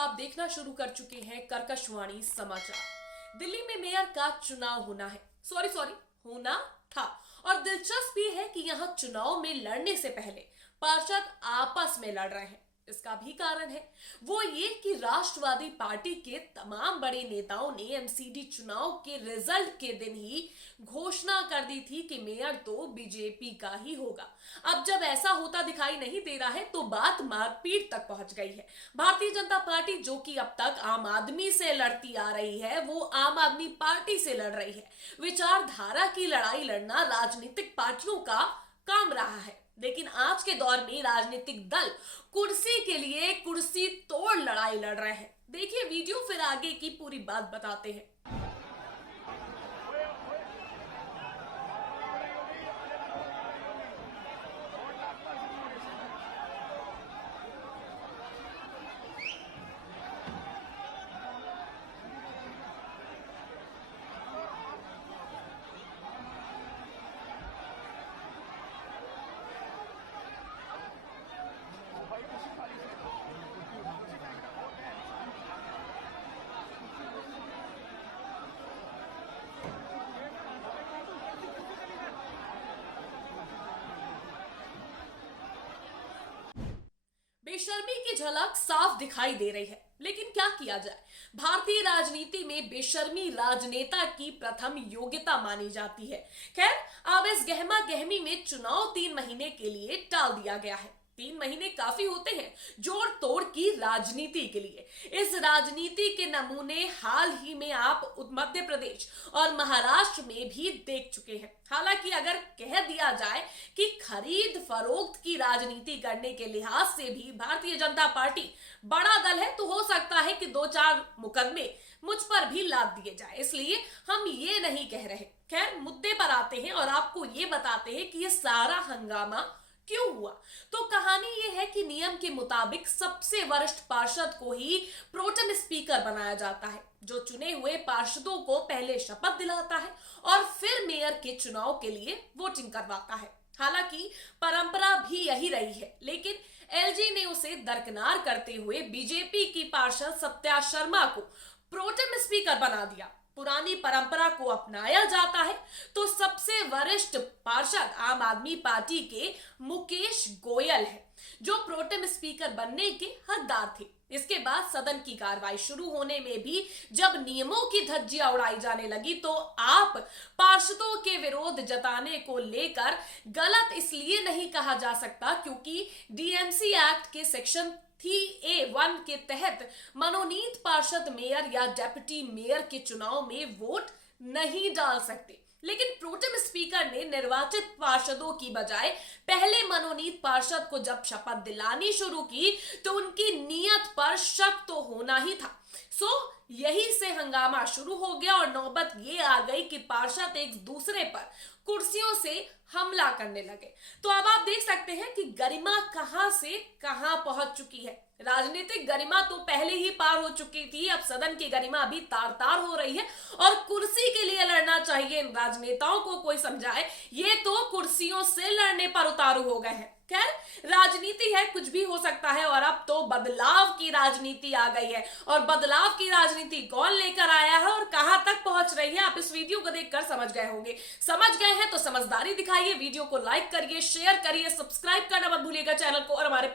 आप देखना शुरू कर चुके हैं कर्कशवाणी समाचार। दिल्ली में मेयर का चुनाव होना है, सॉरी होना था। और दिलचस्प ये है कि यहाँ चुनाव में लड़ने से पहले पार्षद आपस में लड़ रहे हैं। इसका भी कारण है वो ये कि राष्ट्रवादी पार्टी के तमाम बड़े नेताओं ने एमसीडी चुनाव के रिजल्ट के दिन ही घोषणा कर दी थी कि मेयर तो बीजेपी का ही होगा। अब जब ऐसा होता दिखाई नहीं दे रहा है तो बात मारपीट तक पहुंच गई है। भारतीय जनता पार्टी, जो कि अब तक आम आदमी से लड़ती आ रही है, वो आम आदमी पार्टी से लड़ रही है। विचारधारा की लड़ाई लड़ना राजनीतिक पार्टियों का काम रहा है, लेकिन आज के दौर में राजनीतिक दल कुर्सी के लिए कुर्सी तोड़ लड़ाई लड़ रहे हैं। देखिए वीडियो, फिर आगे की पूरी बात बताते हैं। बेशर्मी की झलक साफ दिखाई दे रही है, लेकिन क्या किया जाए। भारतीय राजनीति में बेशर्मी राजनेता की प्रथम योग्यता मानी जाती है। खैर, अब इस गहमा गहमी में चुनाव 3 महीने के लिए टाल दिया गया है। 3 महीने काफी होते हैं जोड़ तोड़ की राजनीति के लिए। इस राजनीति के नमूने हाल ही में आप मध्य प्रदेश और महाराष्ट्र में भी देख चुके हैं। हालांकि अगर कह दिया जाए कि खरीद फरोख्त की राजनीति करने के लिहाज से भी भारतीय जनता पार्टी बड़ा दल है, तो हो सकता है कि 2-4 मुकदमे मुझ पर भी लाद दिए जाए, इसलिए हम ये नहीं कह रहे। खैर, मुद्दे पर आते हैं और आपको ये बताते हैं कि ये सारा हंगामा क्यों हुआ। तो कहानी यह है कि नियम के मुताबिक सबसे वरिष्ठ पार्षद को ही प्रोटेम स्पीकर बनाया जाता है, जो चुने हुए पार्षदों को पहले शपथ दिलाता है और फिर मेयर के चुनाव के लिए वोटिंग करवाता है। हालांकि परंपरा भी यही रही है, लेकिन एलजी ने उसे दरकिनार करते हुए बीजेपी की पार्षद सत्या शर्मा को प्रोटेम स्पीकर बना दिया। पुरानी परंपरा को अपनाया जाता है तो सबसे वरिष्ठ पार्षद आम आदमी पार्टी के मुकेश गोयल है, जो प्रोटेम स्पीकर बनने के हकदार थे। इसके बाद सदन की कार्रवाई शुरू होने में भी जब नियमों की धज्जियां उड़ाई जाने लगी तो आप पार्षदों के विरोध जताने को लेकर गलत इसलिए नहीं कहा जा सकता क्योंकि डीएमसी एक्ट के सेक्शन 3A1 के तहत मनोनीत पार्षद मेयर या डेप्यूटी मेयर के चुनाव में वोट नहीं डाल सकते। लेकिन प्रोटेम स्पीकर ने निर्वाचित पार्षदों की बजाय पहले मनोनीत पार्षद को जब शपथ दिलानी शुरू की तो उनकी नीयत पर शक तो होना ही था। यही से हंगामा शुरू हो गया और नौबत ये आ गई कि पार्षद एक दूसरे पर कुर्सियों से हमला करने लगे। तो अब आप देख सकते हैं कि गरिमा कहां से कहां पहुंच चुकी है। राजनीतिक गरिमा तो पहले ही पार हो चुकी थी, अब सदन की गरिमा अभी तार तार हो रही है और कुर्सी के लिए लड़ना चाहिए। इन राजनेताओं को कोई समझाए, ये तो कुर्सियों से लड़ने पर उतारू हो गए हैं। खैर, राजनीति है, कुछ भी हो सकता है और अब तो बदलाव की राजनीति आ गई है। और बदलाव की राजनीति कौन लेकर आया है और कहां तक पहुंच रही है, आप इस वीडियो को देखकर समझ गए होंगे। समझ गए हैं तो समझदारी दिखाइए, वीडियो को लाइक करिए, शेयर करिए, सब्सक्राइब करना मत भूलिएगा चैनल को, और हमारे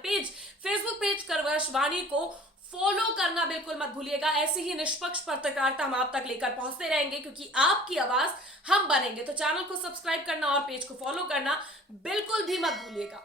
फेसबुक पेज कर्कशवाणी को फॉलो करना बिल्कुल मत भूलिएगा। ऐसी ही निष्पक्ष पत्रकारिता हम आप तक लेकर पहुंचते रहेंगे, क्योंकि आपकी आवाज हम बनेंगे। तो चैनल को सब्सक्राइब करना और पेज को फॉलो करना बिल्कुल भी मत भूलिएगा।